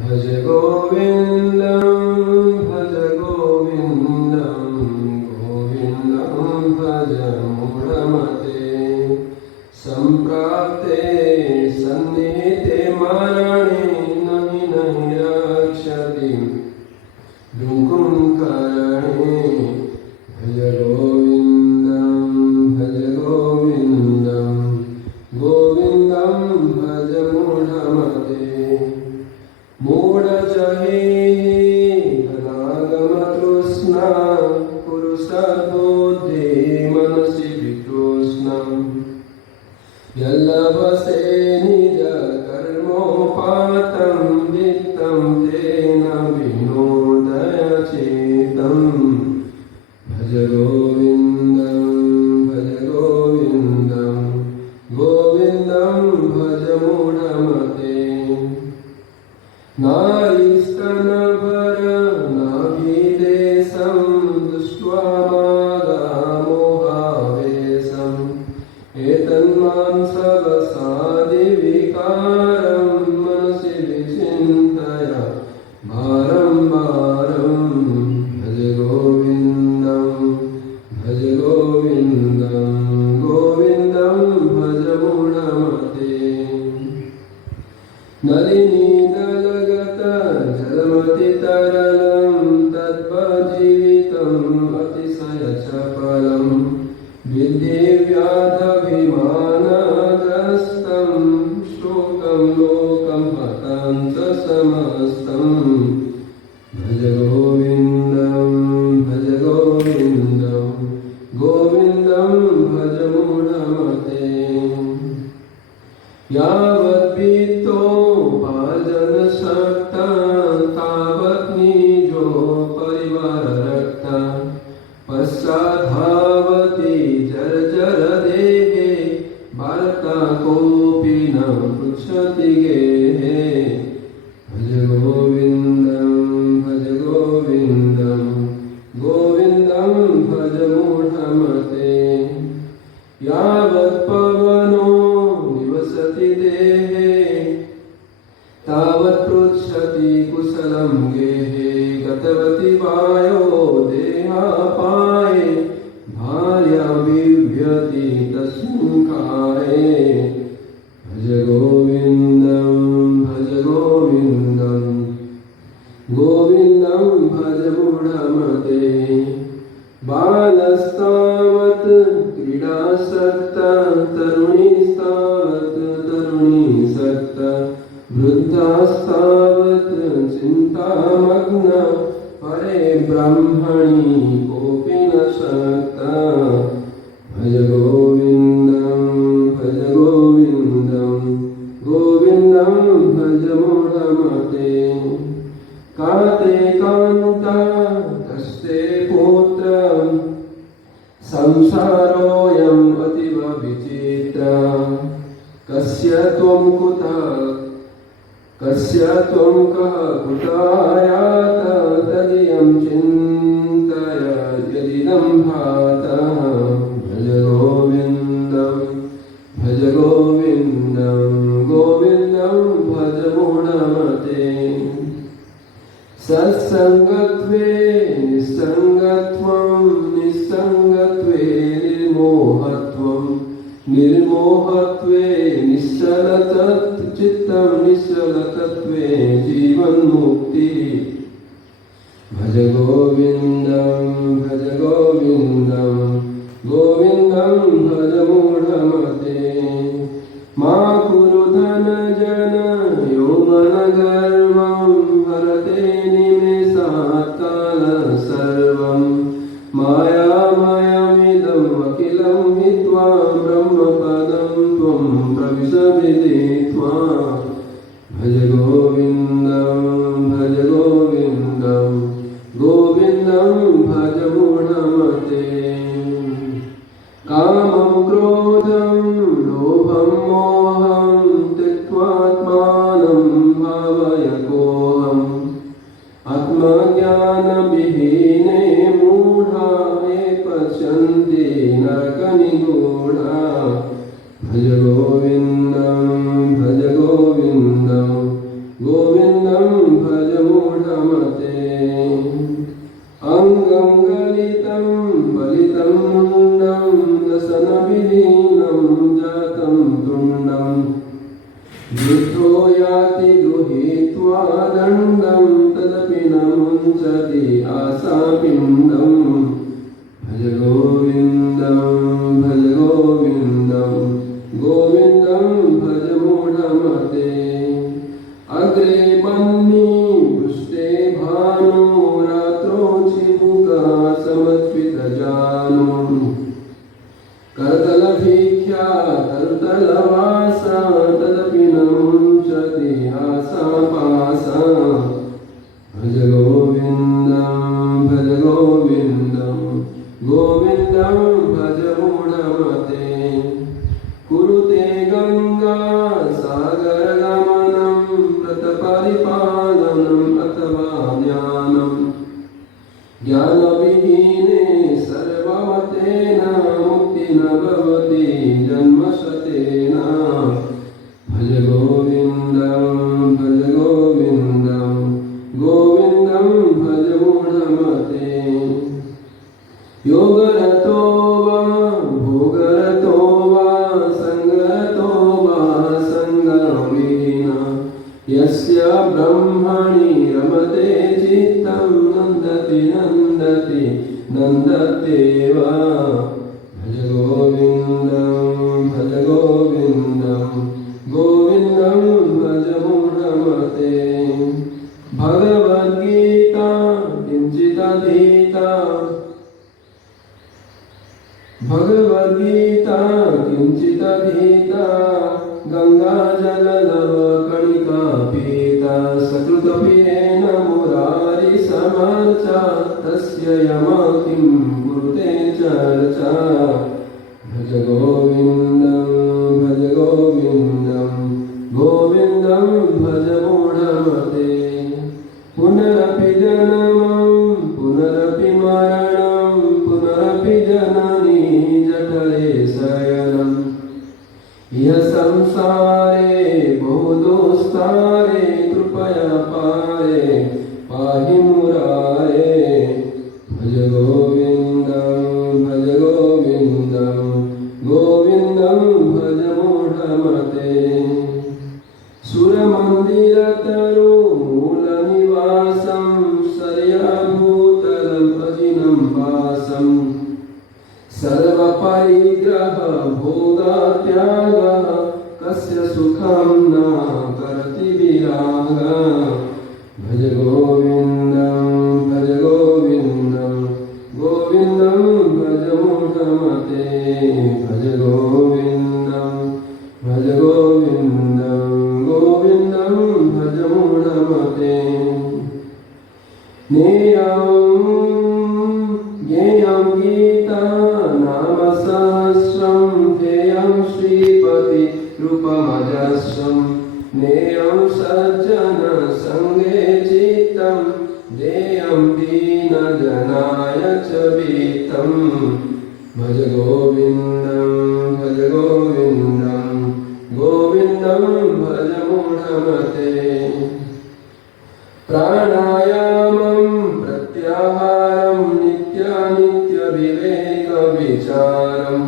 भज गोविन्दं भज गोविन्दं गोविन्दं भज मूढमते सम्प्राप्ते सन्निहिते मरणे नहि नहि रक्षति दुःखं करणे भज गोविन्दं गोविन्दं भज मूढमते मूढजहे अनागमतृष्णा पुरुषबुद्धि मनसि वितृष्णम् यल्लभसे निजकर्मोपातं वित्तं तेन विनोदयचेतं भज गोविन्दं गोविन्दं भज मूढमते नारीस्तनभरनाभिदेशं दृष्ट्वा मागामोहावेशम् एतन्मांसवसादिविकारं मनसि विचिन्तय भारं भारं भज गोविन्दं गोविन्दं भज मूढमते नलिनीदलगतजलमतितरलं तद्वजीवितम् अतिशयचपलं विद्येव्याधभिमानग्रस्तं शोकं लोकं हतं च समस्तं भज गोविन्दं गोविन्दं भज मूढमते यावद्वित्तोपार्जनशक्ता तावत् निजो परिवाररक्ता पश्चाद्धावति जर्जरदेहे वार्ता कोऽपि न पृच्छति गेहे भज गोविन्दं गोविन्दं भज मूढमते यावत् पवनो निवसति देहे तावत् पृच्छति कुशलं गेहे गतवति वायो देहापाये भार्या बिभ्यति तस्मिन् काये भज गोविन्दं भज मूढमते बालस्तावत् क्रीडासक्ता तरुणीस्तावत् तरुणीसक्ता वृद्धास्तावत् चिन्तामग्ना परे ब्रह्मणि कोऽपि न शक्ता भज गोविन्दं भज मूढमते काते कान्ता कस्ते पुत्रं संसारोऽयम् अतीव विचित्रः कस्य त्वं कः कुतायात तदियं चिन्तय यदिदं भातः भज गोविन्दं भज मूढमते सत्सङ्गत्वे निस्सङ्गत्वं निस्सङ्गत्वे निर्मोहत्वे निश्चलतच्चित्तं निश्चलतत्वे जीवन्मुक्तिः भज गोविन्दं भज मूढमते मा कुरु धनजन यौवनगर्वं हरते निमेषात् कालः सर्वं मायामयमिदम् अखिलं हित्वा ब्रह्मपदं त्वं प्रविश विदित्वा भज गोविन्दं भज मूढमते कामं क्रोधं लोभं मोहं त्यक्त्वात्मानं भावय को दण्डं तदपि न मुञ्चति आशापिण्डम् भज गोविन्दं भज गोविन्दं गोविन्दं भज मूढमते अग्रे बन्नी पृष्ठे भानु रात्रौ चिबुका समत्वितजानु करतलभिख्या करतलवासा तदपि न मुञ्चति आशापासा भज गोविन्दं भज गोविन्दं गोविन्दं भज मूढमते कुरुते गङ्गा सागरगमनं व्रतपरिपालनम् अथवा ज्ञानम् ज्ञानविहीने सर्वमतेन मुक्ति न भवति जन्मशतेन भज गोविन्दं भज गोविन्दं गोविन्दं भज मूढमते योगरतो वा भोगरतो वा सङ्गरतो वा सङ्गविहीना यस्य ब्रह्मणि रमते चित्तं नन्दति नन्दति नन्दत्येव भज गोविन्दं भज गोविन्दं गोविन्दं भज मूढमते भगवद्गीता किञ्चिदधीता भगवद्गीता किञ्चिदधीता गङ्गाजललवकणिका पीता सकृतप्रियेण मुरारिसमर्चा तस्य यमा किं कुरुते चर्चा भज गोविन्दं भज गोविन्दं गोविन्दं भज मूढमते पुनरपि जन्मं पुनरपि मरणं पुनरपि जननी जठरे शयनम् यह संसारे बहुदोस्तारे कृपया पारे पाहि मुरारे भज गोविन्दं भज गोविन्दं गोविन्दं भज मूढमते सुरमन्दिरतरुमूलनिवासं शर्याभूतलम् अजिनं वासं सर्वपरिग्रह भोगत्यागः कस्य सुखं न करति विरागः भज गोविन्दं भज गोविन्दं गोविन्दं भज मूढमते भज गोविन्दं भज गोविन्दं गोविन्दं भज मूढमते ज्ञेयं गीता नाम सहस्रं ध्येयं श्रीपति रूपमजस्रं ज्ञेयं सज्जन सङ्गे चित्तं ध्येयं दीनजनाय च वित्तं भज गोविन्दं भज गोविन्दं गोविन्दं भज मूढमते प्राणायामं प्रत्याहारं नित्यानित्यविवेकविचारं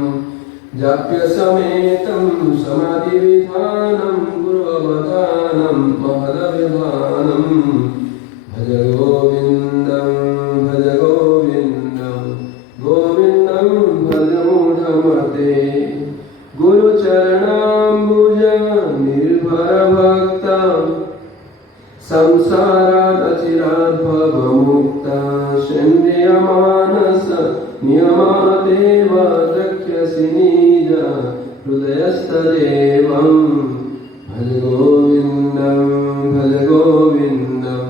जाप्यसमेतं समाधिविधानं गुरुवधानं महदविधानं भज गोविन्दं भज गोविन्दं गोविन्दं भज मूढमते गुरुचरणाम्बुज निर्भरभक्ता संसारादचिरात् भवमुक्ता शेन्द्रियमानस नियमादेव द्रक्ष्यसि निज हृदयस्थदेवं भज गोविन्दं भज गोविन्दं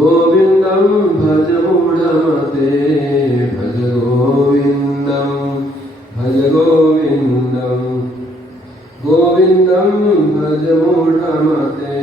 गोविन्दं भज मूढमते भज गोविन्दं भज गोविन्दं गोविन्दं भज मूढमते